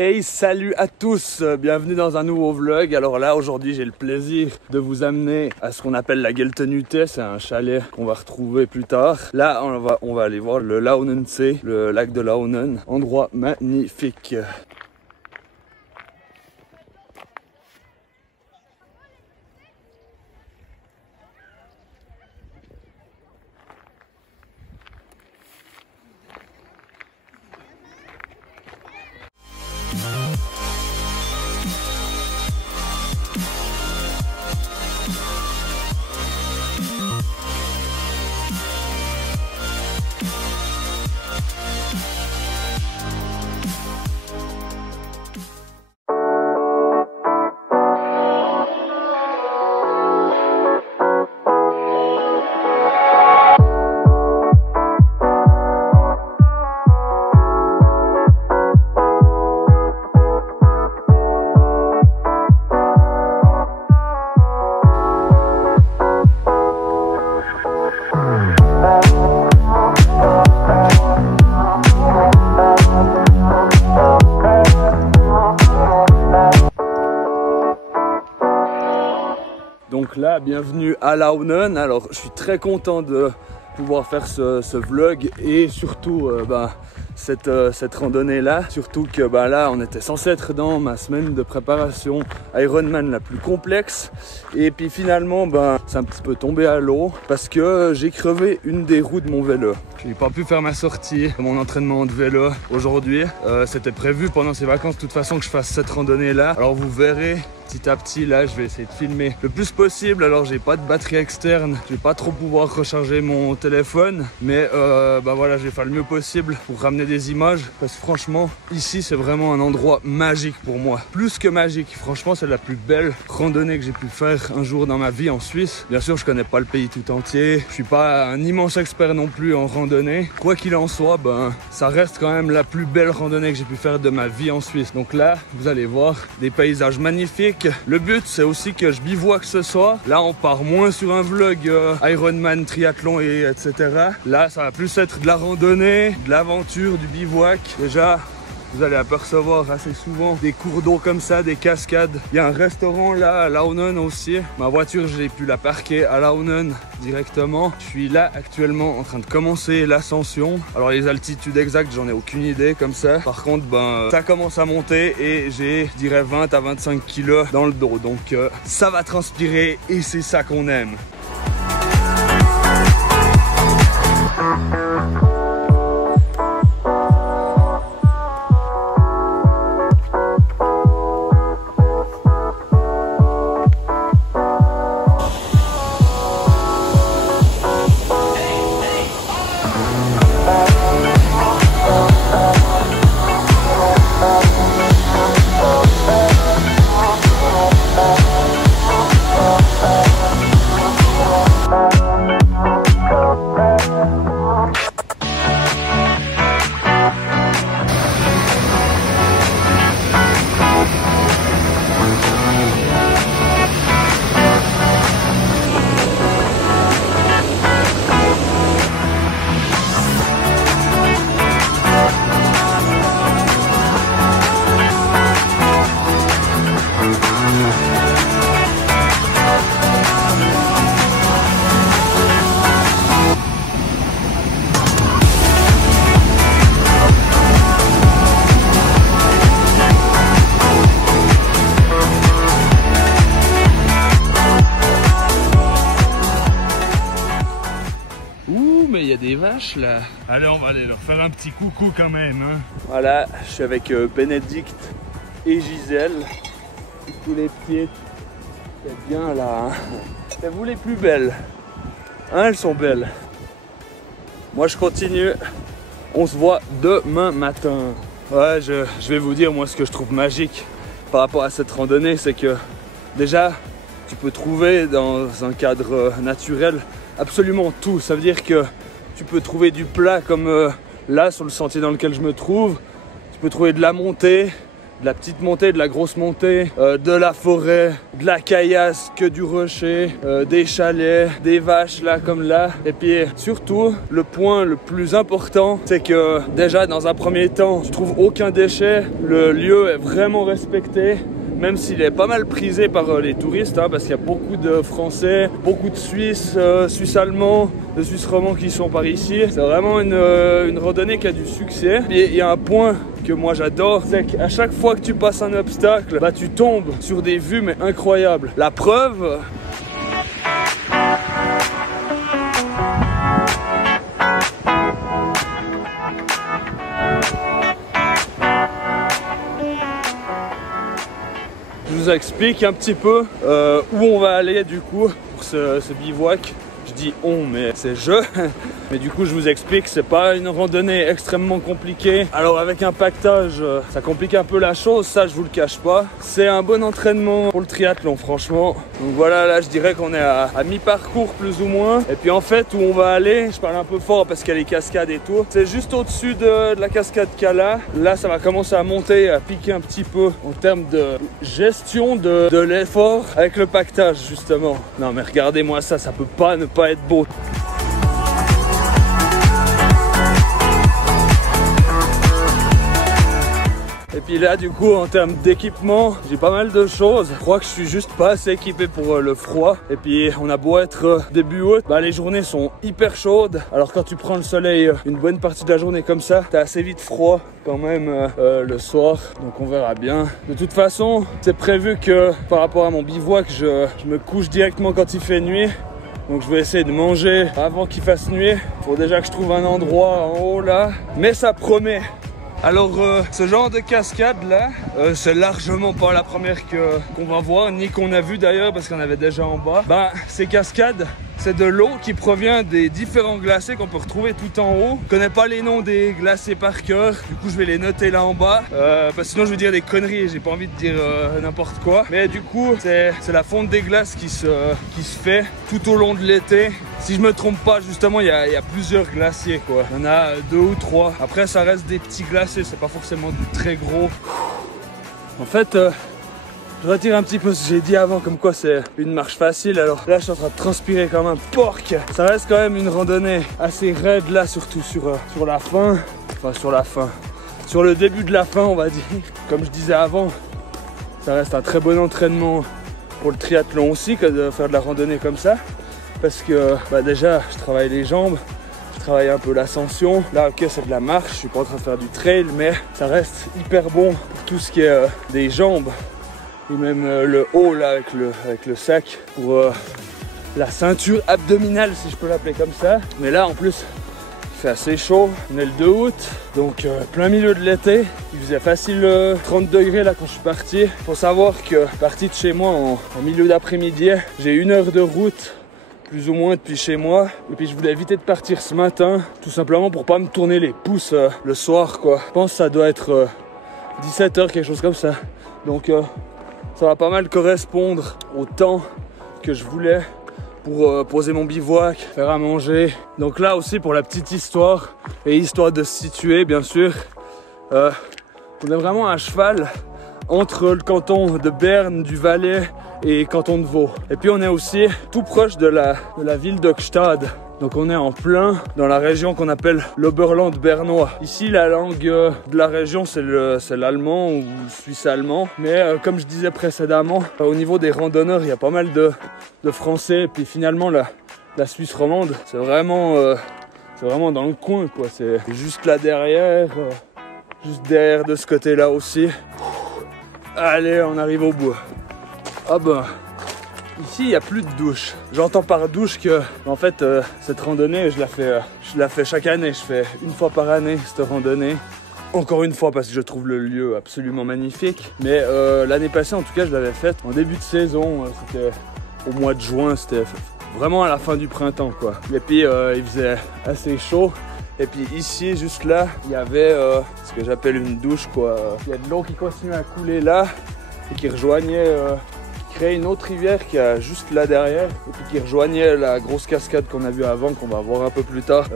Hey, salut à tous, bienvenue dans un nouveau vlog. Alors là, aujourd'hui, j'ai le plaisir de vous amener à ce qu'on appelle la Geltenhütte. C'est un chalet qu'on va retrouver plus tard. Là, on va aller voir le Launensee, le lac de Launen. Endroit magnifique. Donc là, bienvenue à Launen. Alors, je suis très content de pouvoir faire ce vlog et surtout cette randonnée là. Surtout que là, on était censé être dans ma semaine de préparation Ironman la plus complexe. Et puis finalement, c'est un petit peu tombé à l'eau parce que j'ai crevé une des roues de mon vélo. Je n'ai pas pu faire ma sortie, mon entraînement de vélo aujourd'hui. C'était prévu pendant ces vacances de toute façon que je fasse cette randonnée là. Alors vous verrez. Petit à petit, là, je vais essayer de filmer le plus possible. Alors, j'ai pas de batterie externe, je vais pas trop pouvoir recharger mon téléphone, mais voilà, je vais faire le mieux possible pour ramener des images. Parce que franchement, ici, c'est vraiment un endroit magique pour moi. Plus que magique, franchement, c'est la plus belle randonnée que j'ai pu faire un jour dans ma vie en Suisse. Bien sûr, je connais pas le pays tout entier. Je suis pas un immense expert non plus en randonnée. Quoi qu'il en soit, ça reste quand même la plus belle randonnée que j'ai pu faire de ma vie en Suisse. Donc là, vous allez voir des paysages magnifiques. Le but, c'est aussi que je bivouaque ce soir. Là, on part moins sur un vlog Ironman, triathlon etc. Là, ça va plus être de la randonnée, de l'aventure, du bivouac. Déjà, vous allez apercevoir assez souvent des cours d'eau comme ça, des cascades. Il y a un restaurant là à Launen aussi. Ma voiture, j'ai pu la parquer à Launen directement. Je suis là actuellement en train de commencer l'ascension. Alors les altitudes exactes, j'en ai aucune idée comme ça. Par contre, ça commence à monter et j'ai, je dirais, 20 à 25 kilos dans le dos. Donc ça va transpirer et c'est ça qu'on aime. Mais il y a des vaches là. Allez, on va aller leur faire un petit coucou quand même. Hein. Voilà, je suis avec Bénédicte et Gisèle. Tous les pieds. C'est bien là. Hein. C'est vous les plus belles. Hein, elles sont belles. Moi je continue. On se voit demain matin. Ouais, je vais vous dire moi ce que je trouve magique par rapport à cette randonnée, c'est que déjà tu peux trouver dans un cadre naturel absolument tout. Ça veut dire que tu peux trouver du plat comme là sur le sentier dans lequel je me trouve. Tu peux trouver de la montée, de la petite montée, de la grosse montée, de la forêt, de la caillasse, que du rocher, des chalets, des vaches là comme là. Et puis surtout, le point le plus important, c'est que déjà dans un premier temps, tu trouves aucun déchet, le lieu est vraiment respecté. Même s'il est pas mal prisé par les touristes, hein, parce qu'il y a beaucoup de Français, beaucoup de Suisses, Suisses allemands, de Suisses romands qui sont par ici. C'est vraiment une randonnée qui a du succès. Et il y a un point que moi j'adore, c'est qu'à chaque fois que tu passes un obstacle, bah, tu tombes sur des vues mais incroyables. La preuve... Je vous explique un petit peu où on va aller du coup pour ce bivouac. Je dis on, mais c'est je. Mais du coup, je vous explique, c'est pas une randonnée extrêmement compliquée. Alors avec un pactage, ça complique un peu la chose, ça je vous le cache pas. C'est un bon entraînement pour le triathlon, franchement. Donc voilà, là je dirais qu'on est à mi-parcours plus ou moins. Et puis en fait, où on va aller, je parle un peu fort parce qu'il y a les cascades et tout. C'est juste au-dessus de la cascade Cala. Là, ça va commencer à monter, à piquer un petit peu en termes de gestion de l'effort avec le pactage justement. Non mais regardez-moi ça, ça peut pas ne pas être beau. Et puis là du coup en termes d'équipement, j'ai pas mal de choses. Je crois que je suis juste pas assez équipé pour le froid. Et puis on a beau être début août, bah, les journées sont hyper chaudes. Alors quand tu prends le soleil une bonne partie de la journée comme ça, t'as assez vite froid quand même le soir. Donc on verra bien. De toute façon, c'est prévu que par rapport à mon bivouac, je me couche directement quand il fait nuit. Donc je vais essayer de manger avant qu'il fasse nuit. Faut déjà que je trouve un endroit en haut là. Mais ça promet. Alors ce genre de cascade là, c'est largement pas la première qu'on va voir, ni qu'on a vu d'ailleurs parce qu'on avait déjà en bas. Bah ces cascades, c'est de l'eau qui provient des différents glaciers qu'on peut retrouver tout en haut. Je connais pas les noms des glaciers par cœur, du coup je vais les noter là en bas. Parce que sinon je vais dire des conneries, j'ai pas envie de dire n'importe quoi. Mais du coup c'est la fonte des glaces qui se fait tout au long de l'été. Si je me trompe pas, justement, il y a plusieurs glaciers, quoi. Il y en a 2 ou 3. Après, ça reste des petits glaciers, c'est pas forcément du très gros. En fait, je retire un petit peu ce que j'ai dit avant, comme quoi c'est une marche facile. Alors là, je suis en train de transpirer comme un porc. Ça reste quand même une randonnée assez raide, là, surtout sur la fin. Enfin, sur la fin. Sur le début de la fin, on va dire. Comme je disais avant, ça reste un très bon entraînement pour le triathlon aussi, que de faire de la randonnée comme ça. Parce que bah déjà je travaille les jambes, je travaille un peu l'ascension. Là ok c'est de la marche, je suis pas en train de faire du trail, mais ça reste hyper bon pour tout ce qui est des jambes. Et même le haut là avec le sac pour la ceinture abdominale si je peux l'appeler comme ça. Mais là en plus il fait assez chaud, on est le 2 août, donc plein milieu de l'été. Il faisait facile 30 degrés là quand je suis parti. Faut savoir que parti de chez moi en milieu d'après-midi, j'ai 1 heure de route plus ou moins depuis chez moi, et puis je voulais éviter de partir ce matin tout simplement pour pas me tourner les pouces le soir quoi. Je pense que ça doit être 17 h quelque chose comme ça, donc ça va pas mal correspondre au temps que je voulais pour poser mon bivouac, faire à manger. Donc là aussi pour la petite histoire, et histoire de se situer bien sûr, on est vraiment à cheval entre le canton de Berne, du Valais et canton de Vaud. Et puis on est aussi tout proche de la ville d'Hochstade. Donc on est en plein dans la région qu'on appelle l'Oberland bernois. Ici la langue de la région c'est l'allemand ou le suisse-allemand. Mais comme je disais précédemment, au niveau des randonneurs il y a pas mal de français. Et puis finalement la Suisse romande c'est vraiment dans le coin quoi. C'est juste là derrière, juste derrière de ce côté là aussi. Allez on arrive au bout. Ah ben, ici il n'y a plus de douche. J'entends par douche que, en fait, cette randonnée, je la fais chaque année. Je fais 1 fois par année cette randonnée. Encore une fois parce que je trouve le lieu absolument magnifique. Mais l'année passée, en tout cas, je l'avais faite en début de saison. C'était au mois de juin, c'était vraiment à la fin du printemps, quoi. Et puis il faisait assez chaud. Et puis ici, juste là, il y avait ce que j'appelle une douche, quoi. Il y a de l'eau qui continue à couler là et qui rejoignait, qui créait une autre rivière qui est juste là derrière et puis qui rejoignait la grosse cascade qu'on a vue avant, qu'on va voir un peu plus tard.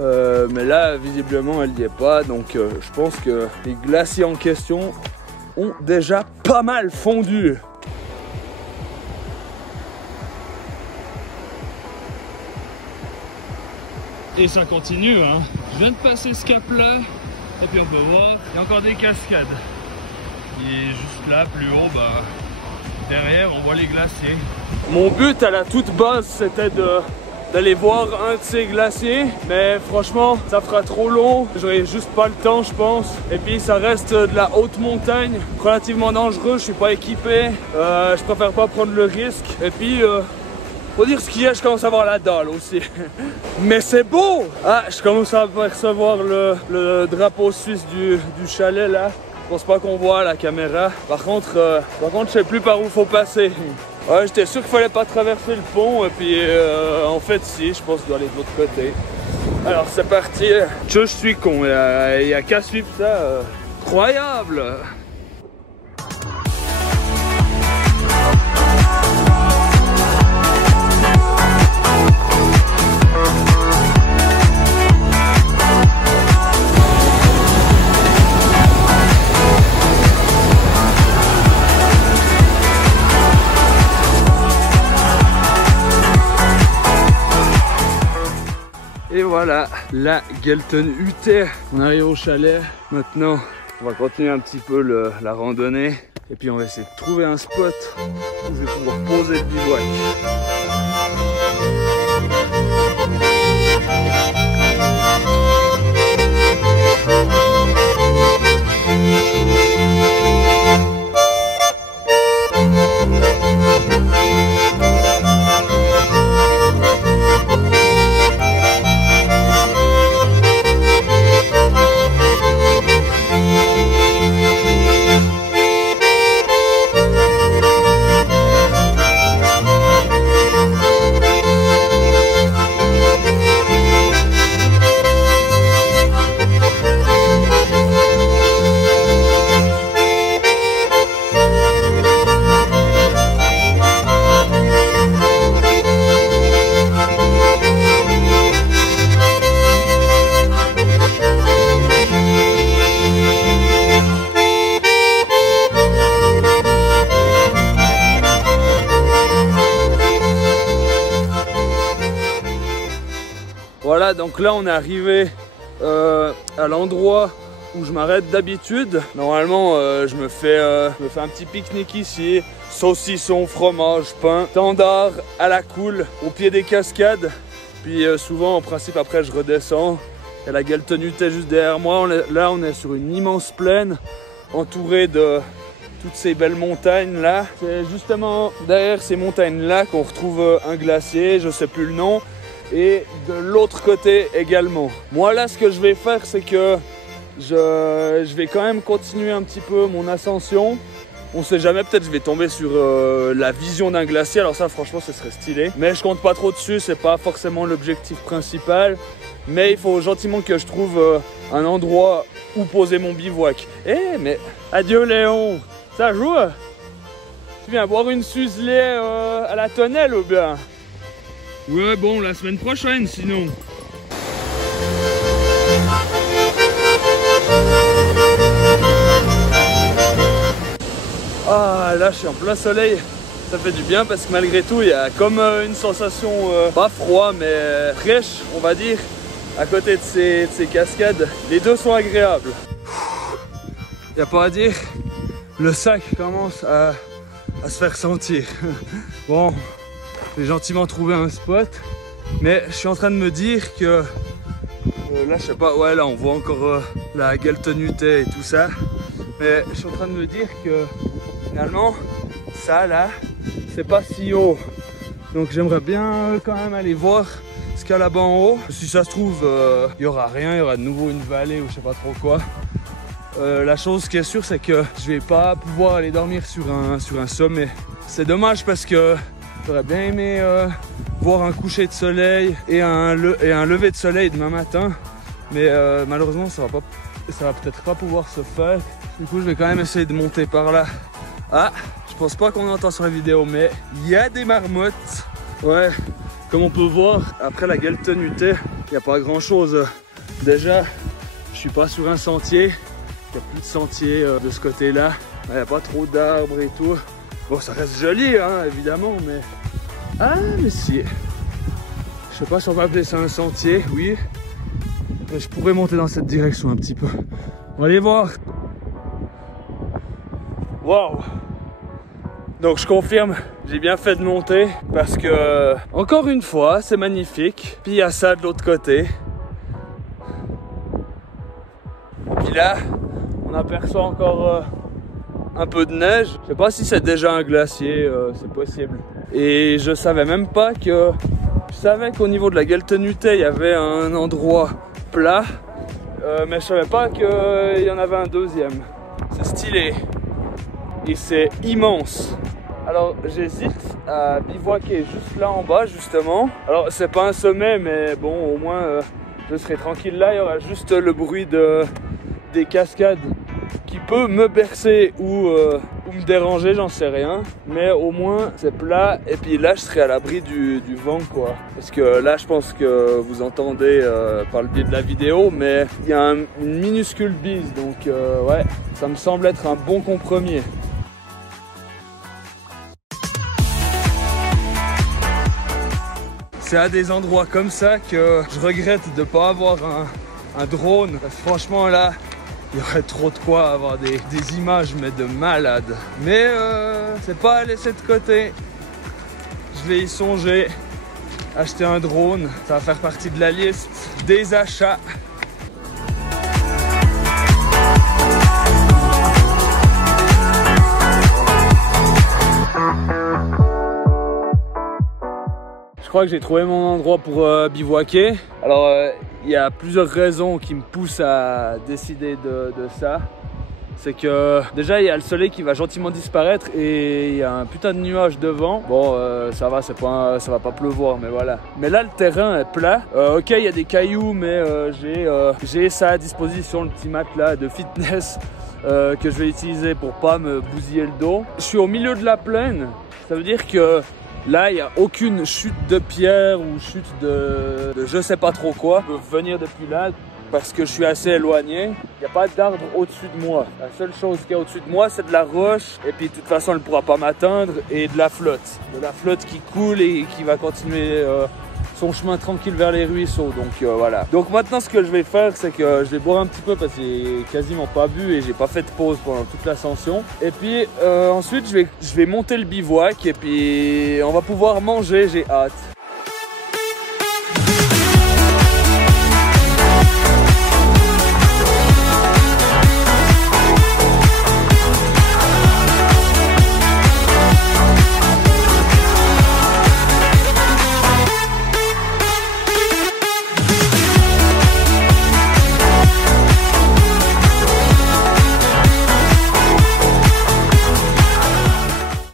Mais là, visiblement, elle n'y est pas. Donc je pense que les glaciers en question ont déjà pas mal fondu. Et ça continue, hein. Je viens de passer ce cap là, et puis on peut voir, il y a encore des cascades. Et juste là, plus haut, bah, derrière, on voit les glaciers. Mon but à la toute base, c'était d'aller voir un de ces glaciers, mais franchement, ça fera trop long. J'aurai juste pas le temps, je pense. Et puis, ça reste de la haute montagne, relativement dangereux. Je suis pas équipé. Je préfère pas prendre le risque. Et puis, faut dire ce qu'il y a, je commence à avoir la dalle aussi. Mais c'est beau! Ah, je commence à percevoir le drapeau suisse du chalet là. Je pense pas qu'on voit la caméra. Par contre, je sais plus par où faut passer. Ouais, j'étais sûr qu'il fallait pas traverser le pont. Et puis, en fait, si, je pense que je dois aller de l'autre côté. Alors, c'est parti. Je suis con, il y a qu'à suivre ça. Incroyable! Et voilà, la Gelten-Hütte. On arrive au chalet. Maintenant, on va continuer un petit peu la randonnée. Et puis on va essayer de trouver un spot où je vais pouvoir poser le bivouac. Voilà, donc là on est arrivé à l'endroit où je m'arrête d'habitude. Normalement je me fais un petit pique-nique ici, saucisson, fromage, pain, standard à la cool, au pied des cascades. Puis souvent en principe après je redescends. Il y a la Gelten-Hütte juste derrière moi. Là on est sur une immense plaine entourée de toutes ces belles montagnes là. C'est justement derrière ces montagnes là qu'on retrouve un glacier, je sais plus le nom. Et de l'autre côté également. Moi là ce que je vais faire c'est que je vais quand même continuer un petit peu mon ascension. On sait jamais, peut-être je vais tomber sur la vision d'un glacier. Alors ça franchement ce serait stylé. Mais je compte pas trop dessus, c'est pas forcément l'objectif principal. Mais il faut gentiment que je trouve un endroit où poser mon bivouac. Eh mais adieu Léon, ça joue? Tu viens boire une suzelée à la tonnelle ou bien? Ouais, bon, la semaine prochaine, sinon. Ah, là, je suis en plein soleil. Ça fait du bien parce que malgré tout, il y a comme une sensation, pas froid, mais fraîche, on va dire, à côté de ces cascades. Les deux sont agréables. Il n'y a pas à dire, le sac commence à se faire sentir. Bon. J'ai gentiment trouvé un spot, mais je suis en train de me dire que là je sais pas, ouais là on voit encore la Gelten-Hütte et tout ça, mais je suis en train de me dire que finalement ça là c'est pas si haut, donc j'aimerais bien quand même aller voir ce qu'il y a là-bas en haut. Si ça se trouve il y aura rien, il y aura de nouveau une vallée ou je sais pas trop quoi. La chose qui est sûre c'est que je vais pas pouvoir aller dormir sur un sommet. C'est dommage parce que j'aurais bien aimé voir un coucher de soleil et un lever de soleil demain matin, mais malheureusement ça va peut-être pas pouvoir se faire. Du coup je vais quand même essayer de monter par là. Ah, je pense pas qu'on entend sur la vidéo, mais il y a des marmottes. Ouais, comme on peut voir, après la Gelten-Hütte, il n'y a pas grand chose. Déjà, je suis pas sur un sentier, il n'y a plus de sentier de ce côté-là. Il n'y a pas trop d'arbres et tout. Bon, ça reste joli, hein, évidemment, mais... Ah, mais si. Je sais pas si on va appeler ça un sentier, oui. Mais je pourrais monter dans cette direction un petit peu. On va aller voir. Waouh! Donc je confirme, j'ai bien fait de monter parce que, encore une fois, c'est magnifique. Puis il y a ça de l'autre côté. Et puis là, on aperçoit encore un peu de neige. Je sais pas si c'est déjà un glacier, c'est possible. Et je savais même pas que... Je savais qu'au niveau de la Geltenhütte, il y avait un endroit plat. Mais je savais pas qu'il y en avait un deuxième. C'est stylé. Et c'est immense. Alors j'hésite à bivouaquer juste là en bas justement. Alors c'est pas un sommet mais bon au moins je serai tranquille là. Il y aura juste le bruit des cascades qui peut me bercer ou me déranger, j'en sais rien. Mais au moins c'est plat et puis là je serai à l'abri du vent quoi. Parce que là je pense que vous entendez par le biais de la vidéo mais il y a une minuscule bise donc ouais ça me semble être un bon compromis. C'est à des endroits comme ça que je regrette de ne pas avoir un drone. Franchement là, il y aurait trop de quoi avoir des images mais de malade. Mais c'est pas à laisser de côté. Je vais y songer. Acheter un drone, ça va faire partie de la liste des achats. Je crois que j'ai trouvé mon endroit pour bivouaquer. Alors il y a plusieurs raisons qui me poussent à décider de ça. C'est que déjà il y a le soleil qui va gentiment disparaître et il y a un putain de nuage devant. Bon ça va, ça va pas pleuvoir mais voilà. Mais là le terrain est plat. Ok il y a des cailloux mais j'ai ça à disposition, le petit matelas de fitness que je vais utiliser pour pas me bousiller le dos. Je suis au milieu de la plaine, ça veut dire que là, il n'y a aucune chute de pierre ou chute de je sais pas trop quoi. Je peux venir depuis là parce que je suis assez éloigné. Il n'y a pas d'arbre au-dessus de moi. La seule chose qu'il y a au-dessus de moi, c'est de la roche. Et puis de toute façon, elle ne pourra pas m'atteindre. Et de la flotte. De la flotte qui coule et qui va continuer son chemin tranquille vers les ruisseaux. Donc voilà. Donc maintenant, ce que je vais faire, c'est que je vais boire un petit peu parce que j'ai quasiment pas bu et j'ai pas fait de pause pendant toute l'ascension. Et puis ensuite, je vais monter le bivouac et puis on va pouvoir manger. J'ai hâte.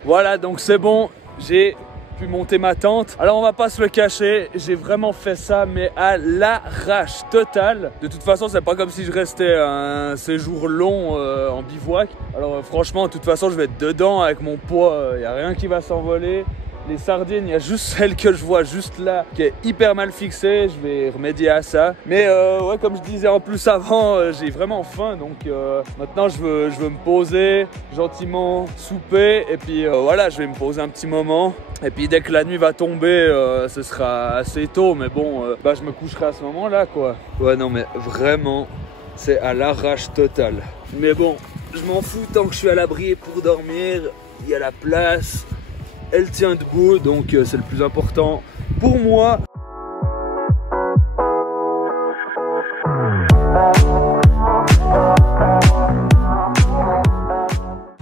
Voilà, donc c'est bon, j'ai pu monter ma tente. Alors on va pas se le cacher, j'ai vraiment fait ça mais à l'arrache totale. De toute façon c'est pas comme si je restais un séjour long en bivouac. Alors franchement de toute façon je vais être dedans avec mon poids, il n'y a rien qui va s'envoler. Les sardines, il y a juste celle que je vois juste là qui est hyper mal fixée, je vais remédier à ça. Mais ouais, comme je disais en plus avant, j'ai vraiment faim donc maintenant je veux me poser gentiment, souper et puis voilà, je vais me poser un petit moment. Et puis dès que la nuit va tomber, ce sera assez tôt, mais bon, bah, je me coucherai à ce moment-là quoi. Ouais non mais vraiment, c'est à l'arrache totale. Mais bon, je m'en fous tant que je suis à l'abri pour dormir, il y a la place. Elle tient debout, donc c'est le plus important pour moi.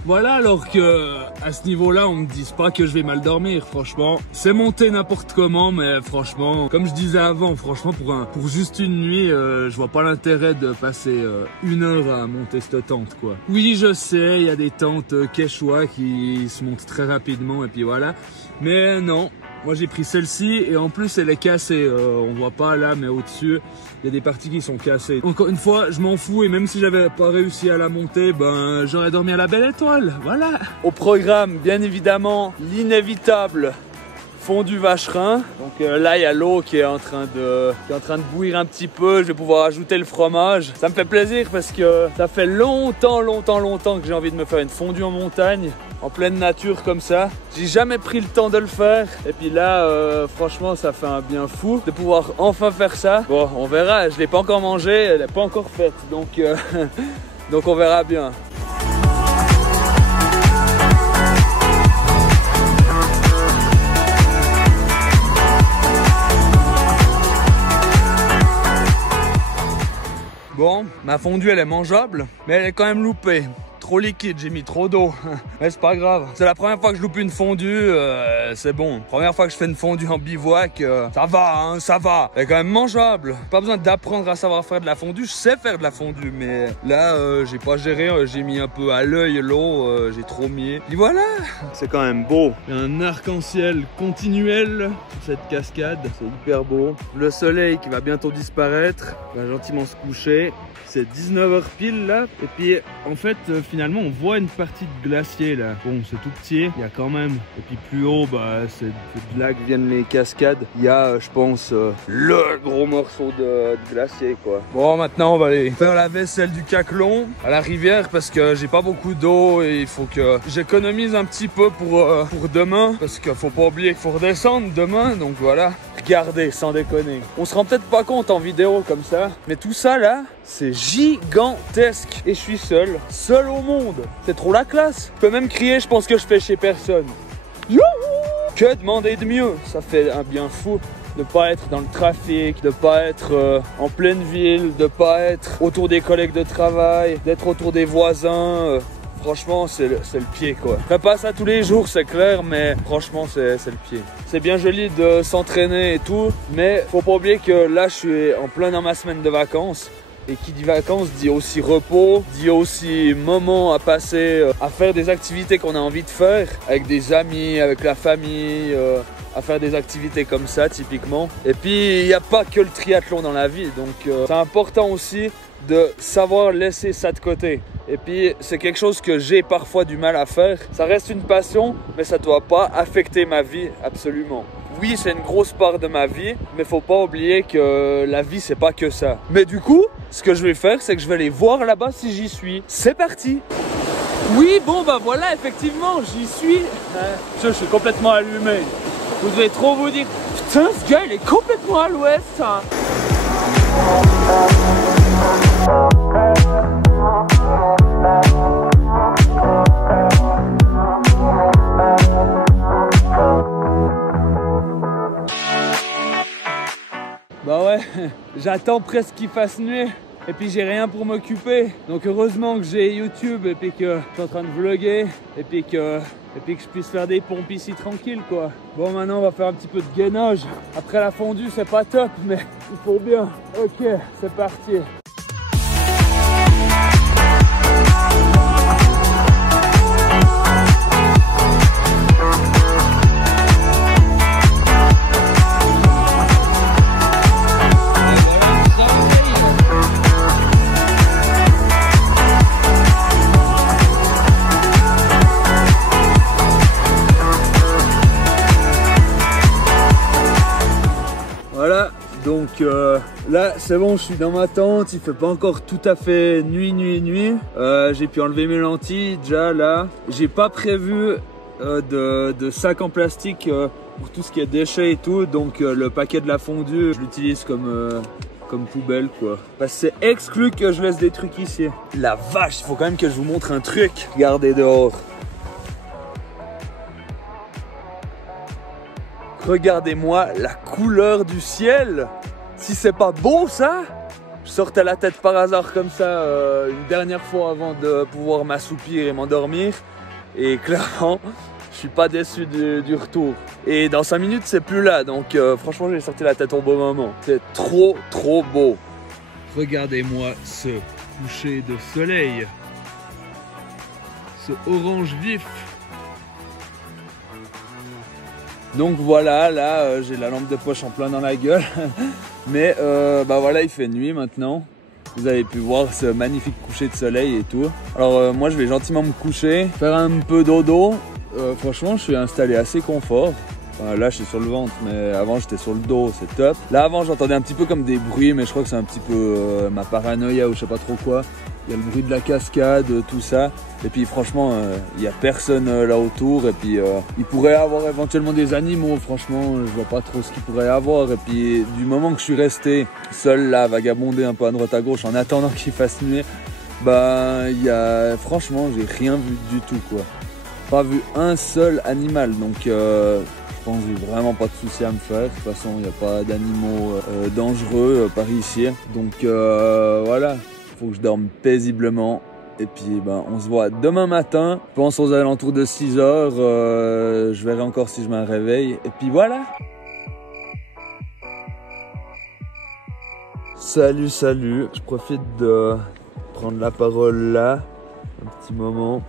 Voilà, alors que à ce niveau-là, on me dise pas que je vais mal dormir, franchement. C'est monté n'importe comment, mais franchement, comme je disais avant, franchement, pour juste une nuit, je vois pas l'intérêt de passer 1 heure à monter cette tente, quoi. Oui, je sais, il y a des tentes Quechua qui se montent très rapidement, et puis voilà. Mais non, moi j'ai pris celle-ci, et en plus elle est cassée. On voit pas là, mais au-dessus, il y a des parties qui sont cassées. Encore une fois, je m'en fous, et même si j'avais pas réussi à la monter, ben j'aurais dormi à la Belle Étoile, voilà. Au programme, bien évidemment, l'inévitable fondu vacherin. Donc là il y a l'eau qui est en train de bouillir un petit peu. Je vais pouvoir ajouter le fromage. Ça me fait plaisir parce que ça fait longtemps que j'ai envie de me faire une fondue en montagne, en pleine nature comme ça. J'ai jamais pris le temps de le faire. Et puis là, franchement, ça fait un bien fou de pouvoir enfin faire ça. Bon, on verra. Je l'ai pas encore mangé, elle n'est pas encore faite. Donc, donc on verra bien. Bon, ma fondue elle est mangeable, mais elle est quand même loupée. Trop liquide, j'ai mis trop d'eau. Mais c'est pas grave. C'est la première fois que je loupe une fondue, c'est bon. Première fois que je fais une fondue en bivouac, ça va, hein, ça va. Elle est quand même mangeable. Pas besoin d'apprendre à savoir faire de la fondue. Je sais faire de la fondue, mais là, j'ai pas géré. J'ai mis un peu à l'œil l'eau, j'ai trop mis. Et voilà. C'est quand même beau. Il y a un arc-en-ciel continuel sur cette cascade. C'est hyper beau. Le soleil qui va bientôt disparaître va gentiment se coucher. C'est 19h pile là, et puis en fait finalement on voit une partie de glacier là. Bon, c'est tout petit, il y a quand même, et puis plus haut bah c'est de là que viennent les cascades. Il y a je pense le gros morceau de glacier quoi. Bon, maintenant on va aller faire la vaisselle du Caclon à la rivière parce que j'ai pas beaucoup d'eau et il faut que j'économise un petit peu pour demain, parce qu'il faut pas oublier qu'il faut redescendre demain. Donc voilà, regardez, sans déconner, on se rend peut-être pas compte en vidéo comme ça, mais tout ça là c'est gigantesque. Et je suis seul au monde. C'est trop la classe. Je peux même crier, je pense que je fais chez personne. Youhou! Que demander de mieux? Ça fait un bien fou de pas être dans le trafic, de pas être en pleine ville, de pas être autour des collègues de travail, d'être autour des voisins. Franchement, c'est le pied quoi. Je ferai pas ça tous les jours, c'est clair, mais franchement, c'est le pied. C'est bien joli de s'entraîner et tout, mais faut pas oublier que là, je suis en plein dans ma semaine de vacances. Et qui dit vacances dit aussi repos, dit aussi moment à passer à faire des activités qu'on a envie de faire avec des amis, avec la famille, à faire des activités comme ça typiquement. Et puis il n'y a pas que le triathlon dans la vie, donc c'est important aussi de savoir laisser ça de côté. Et puis c'est quelque chose que j'ai parfois du mal à faire. Ça reste une passion, mais ça ne doit pas affecter ma vie absolument. Oui, c'est une grosse part de ma vie, mais faut pas oublier que la vie c'est pas que ça. Mais du coup, ce que je vais faire, c'est que je vais aller voir là-bas si j'y suis. C'est parti! Oui, bon bah voilà, effectivement, j'y suis. Je suis complètement allumé. Vous devez trop vous dire, putain, ce gars il est complètement à l'ouest. Hein. Bah ouais, j'attends presque qu'il fasse nuit et puis j'ai rien pour m'occuper. Donc heureusement que j'ai YouTube et puis que je suis en train de vlogger et puis que je puisse faire des pompes ici tranquille quoi. Bon, maintenant on va faire un petit peu de gainage. Après la fondue c'est pas top mais il faut bien. Ok, c'est parti. Voilà, donc là c'est bon, je suis dans ma tente, il fait pas encore tout à fait nuit. J'ai pu enlever mes lentilles déjà là. J'ai pas prévu de sac en plastique pour tout ce qui est déchets et tout, donc le paquet de la fondue je l'utilise comme poubelle quoi. Parce que c'est exclu que je laisse des trucs ici. La vache, il faut quand même que je vous montre un truc. Regardez dehors. Regardez-moi la couleur du ciel. Si c'est pas beau ça. Je sortais la tête par hasard comme ça une dernière fois avant de pouvoir m'assoupir et m'endormir. Et clairement, je suis pas déçu du retour. Et dans 5 minutes, c'est plus là. Donc franchement, j'ai sorti la tête au bon moment. C'est trop beau. Regardez-moi ce coucher de soleil. Ce orange vif. Donc voilà, là j'ai la lampe de poche en plein dans la gueule. Mais bah voilà, il fait nuit maintenant. Vous avez pu voir ce magnifique coucher de soleil et tout. Alors moi je vais gentiment me coucher, faire un peu dodo. Franchement je suis installé assez confort. Enfin, là, je suis sur le ventre, mais avant, j'étais sur le dos, c'est top. Là, avant, j'entendais un petit peu comme des bruits, mais je crois que c'est un petit peu ma paranoïa ou je sais pas trop quoi. Il y a le bruit de la cascade, tout ça. Et puis franchement, il n'y a personne là autour. Et puis il pourrait y avoir éventuellement des animaux. Franchement, je vois pas trop ce qu'il pourrait y avoir. Et puis du moment que je suis resté seul là, vagabonder un peu à droite à gauche en attendant qu'il fasse nuit, bah franchement, j'ai rien vu du tout quoi. Pas vu un seul animal. Donc je pense que j'ai vraiment pas de soucis à me faire. De toute façon, il n'y a pas d'animaux dangereux par ici. Donc voilà. Faut que je dorme paisiblement et puis ben, on se voit demain matin. Je pense aux alentours de 6 heures. Je verrai encore si je me réveille et puis voilà. Salut, je profite de prendre la parole là un petit moment.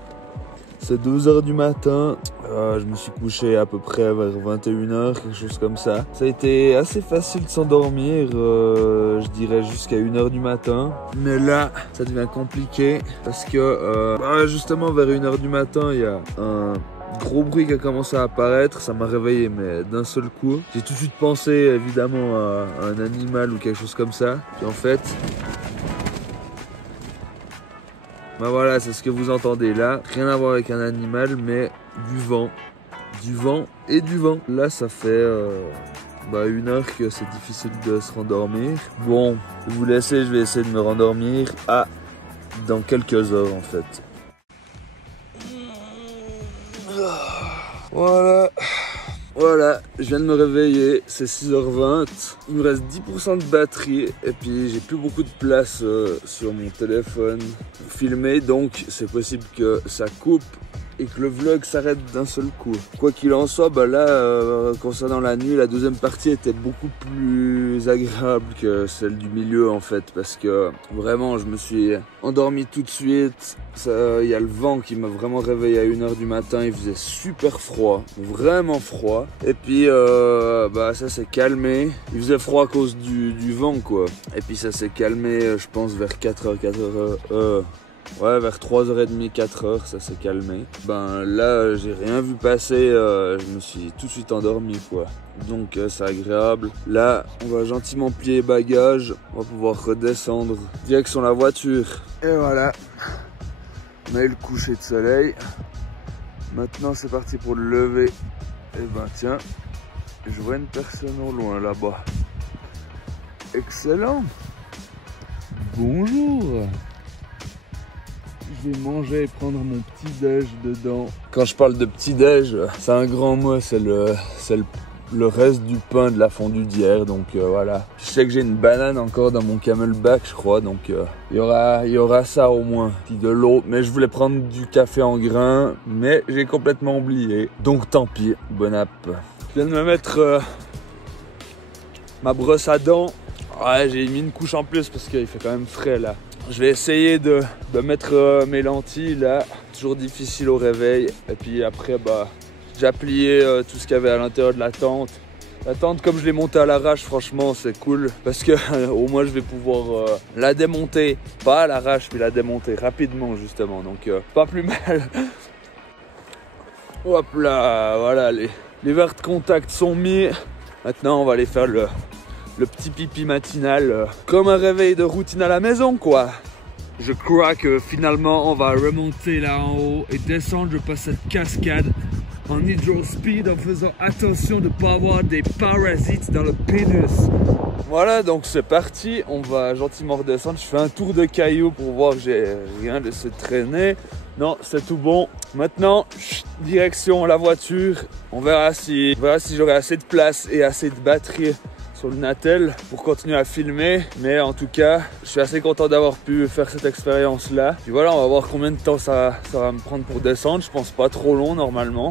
C'est 2 h du matin, je me suis couché à peu près vers 21 h, quelque chose comme ça. Ça a été assez facile de s'endormir, je dirais jusqu'à 1 h du matin. Mais là, ça devient compliqué parce que justement vers 1 h du matin, il y a un gros bruit qui a commencé à apparaître. Ça m'a réveillé mais d'un seul coup. J'ai tout de suite pensé évidemment à un animal ou quelque chose comme ça. Puis en fait... bah voilà, c'est ce que vous entendez là. Rien à voir avec un animal, mais du vent. Du vent et du vent. Là, ça fait 1 heure que c'est difficile de se rendormir. Bon, je vais vous laisser, je vais essayer de me rendormir dans quelques heures en fait. Voilà, je viens de me réveiller, c'est 6 h 20. Il me reste 10% de batterie et puis j'ai plus beaucoup de place sur mon téléphone pour filmer, donc c'est possible que ça coupe et que le vlog s'arrête d'un seul coup. Quoi qu'il en soit, bah là, concernant la nuit, la deuxième partie était beaucoup plus agréable que celle du milieu en fait, parce que vraiment je me suis endormi tout de suite. Il y a le vent qui m'a vraiment réveillé à 1 h du matin, il faisait super froid, vraiment froid. Et puis bah ça s'est calmé, il faisait froid à cause du vent quoi. Et puis ça s'est calmé je pense vers 4h, ouais, vers 3h30, 4h, ça s'est calmé. Ben là, j'ai rien vu passer, je me suis tout de suite endormi quoi. Donc c'est agréable. Là, on va gentiment plier les bagages, on va pouvoir redescendre direction la voiture. Et voilà, on a eu le coucher de soleil. Maintenant, c'est parti pour le lever. Et ben tiens, je vois une personne au loin là-bas. Excellent. Bonjour. Je vais manger et prendre mon petit déj dedans. Quand je parle de petit déj, c'est un grand mot, c'est le reste du pain de la fondue d'hier, donc voilà. Je sais que j'ai une banane encore dans mon camelback, je crois, donc il y aura ça au moins. Puis de l'eau, mais je voulais prendre du café en grains, mais j'ai complètement oublié. Donc tant pis, bon app. Je viens de me mettre ma brosse à dents. Ouais, j'ai mis une couche en plus parce qu'il fait quand même frais là. Je vais essayer de mettre mes lentilles là, toujours difficile au réveil. Et puis après, bah, j'ai plié tout ce qu'il y avait à l'intérieur de la tente. La tente, comme je l'ai montée à l'arrache, franchement, c'est cool. Parce que au moins, je vais pouvoir la démonter. Pas à l'arrache, mais la démonter rapidement justement. Donc, pas plus mal. Hop là, voilà, les verres de contact sont mis. Maintenant, on va aller faire le petit pipi matinal, comme un réveil de routine à la maison quoi. Je crois que finalement on va remonter là en haut et descendre par cette cascade en hydro speed en faisant attention de ne pas avoir des parasites dans le pénis. Voilà, donc c'est parti, on va gentiment redescendre. Je fais un tour de cailloux pour voir que j'ai rien laissé traîner. Non, c'est tout bon. Maintenant, direction la voiture. On verra si j'aurai assez de place et assez de batterie sur le Natel pour continuer à filmer, mais en tout cas je suis assez content d'avoir pu faire cette expérience là. Puis voilà, on va voir combien de temps ça va me prendre pour descendre. Je pense pas trop long normalement.